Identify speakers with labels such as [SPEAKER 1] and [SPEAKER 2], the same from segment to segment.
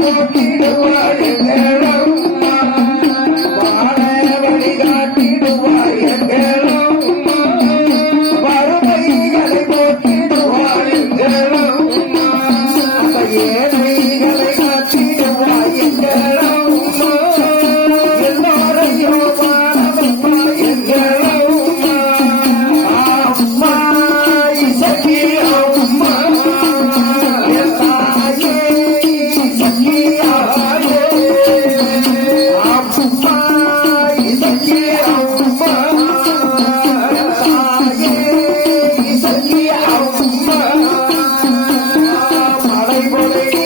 [SPEAKER 1] போட்டிடுவாள் running.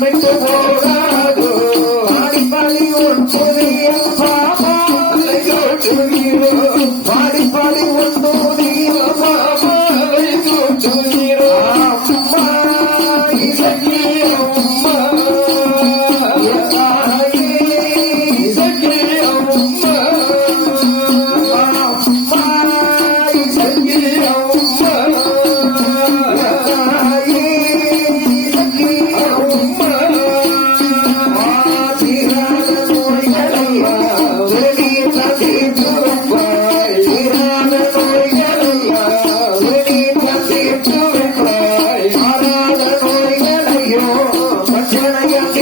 [SPEAKER 1] விட்டு போகாதோ பாடிப்பாடி உன் புதிய பாபாலையோ Thank you.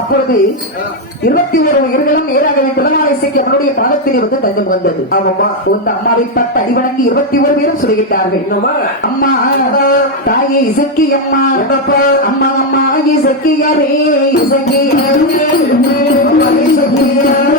[SPEAKER 1] அப்பொழுது இருபத்தி ஒரு உயிர்களும் நேராகவே திருநாளை சேர்க்க அவனுடைய காலத்தில் இருந்து தஞ்சம் வந்தது.
[SPEAKER 2] ஆமாமா
[SPEAKER 1] உந்த அம்மாவை பத்து அடி வழங்கி இருபத்தி ஒரு பேரும்
[SPEAKER 2] சொல்லிட்டார்கள்
[SPEAKER 1] அம்மா தாயே இசக்கி அம்மா. அம்மா அம்மா இசக்கியாரே இசக்கியாரே இசக்கியாரே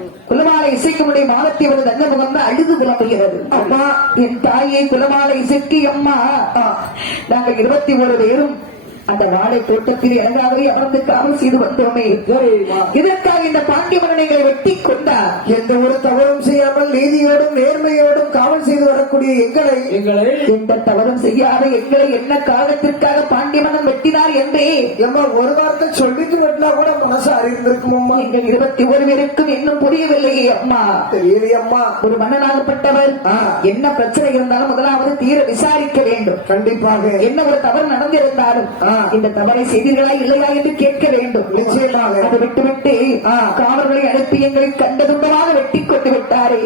[SPEAKER 1] இசைக்க முடியும் மாலத்தி அவரது நல்ல முகம் அழுது புலம்புகிறது
[SPEAKER 2] அம்மா
[SPEAKER 3] என் தாயை குலமாலை இசைக்கு அம்மா. நாங்கள் இருபத்தி ஒரு பேரும் அந்த வாழை தோட்டத்தில் இறங்காதே அமர்ந்து காவல் செய்து வந்தோமே இதற்காக இந்த பாண்டியமன்னன் எங்களை வெட்டி கொண்டார்.
[SPEAKER 1] எந்த ஒரு தவறும் செய்யாமல் நீதியோடும் நேர்மையோடும் காவல் செய்து வரக்கூடிய எங்களை
[SPEAKER 2] எங்களை?
[SPEAKER 3] எந்த தவறும் செய்யாத எங்களை என்ன காரணத்திற்காக பாண்டியமன்னன் வெட்டினார் என்றே.
[SPEAKER 1] எம்மா ஒரு வார்த்தை சொல்லிட்டு வெட்டினா கூட மனசு அறிந்திருக்குமம்மா
[SPEAKER 3] எங்கள் இருபத்தி ஒரு பேருக்கும் இன்னும் புரியவில்லையே அம்மா.
[SPEAKER 1] தெரியலையே அம்மா.
[SPEAKER 3] ஒரு மன்னனாகப்பட்டவர். என்ன பிரச்சனை இருந்தாலும் முதலாவது தீர விசாரிக்க வேண்டும்.
[SPEAKER 1] கண்டிப்பாக.
[SPEAKER 3] என்ன ஒரு தவறு நடந்திருந்தாலும். இந்த தவறை செய்தீர்களா இல்லையா என்று கேட்க வேண்டும்.
[SPEAKER 1] நிச்சயமாக.
[SPEAKER 3] அதை விட்டுவிட்டு. காவல்களை அனுப்பி எங்களை கண்ட துண்டமாக வெட்டி கொண்டு விட்டாரே.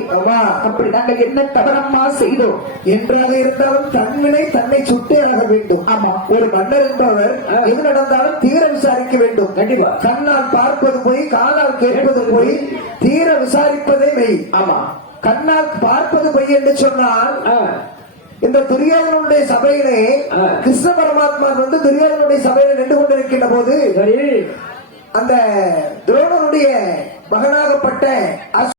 [SPEAKER 3] அப்படி நாங்கள் என்ன தவறம்மா செய்தோம்?
[SPEAKER 1] என்றாக இருந்தாலும் தன்வினை தன்னை சுட்டே ஆக வேண்டும்.
[SPEAKER 3] ஆமா.
[SPEAKER 1] ஒரு மன்னர் என்பவர் எது நடந்தாலும் தீர விசாரிக்க வேண்டும்.
[SPEAKER 2] கண்டிப்பா.
[SPEAKER 1] கண்ணால் பார்ப்பது போய் காலால் கேட்பது போய் தீர விசாரிப்பதே மெய்.
[SPEAKER 2] ஆமா.
[SPEAKER 1] கண்ணால் பார்ப்பது பொய் என்று சொன்னால் இந்த துரியோதனுடைய சபையிலே. கிருஷ்ண பரமாத்மா வந்து துரியோதனுடைய சபையில நின்று கொண்டிருக்கின்ற போது அந்த துரோணனுடைய மகனாகப்பட்ட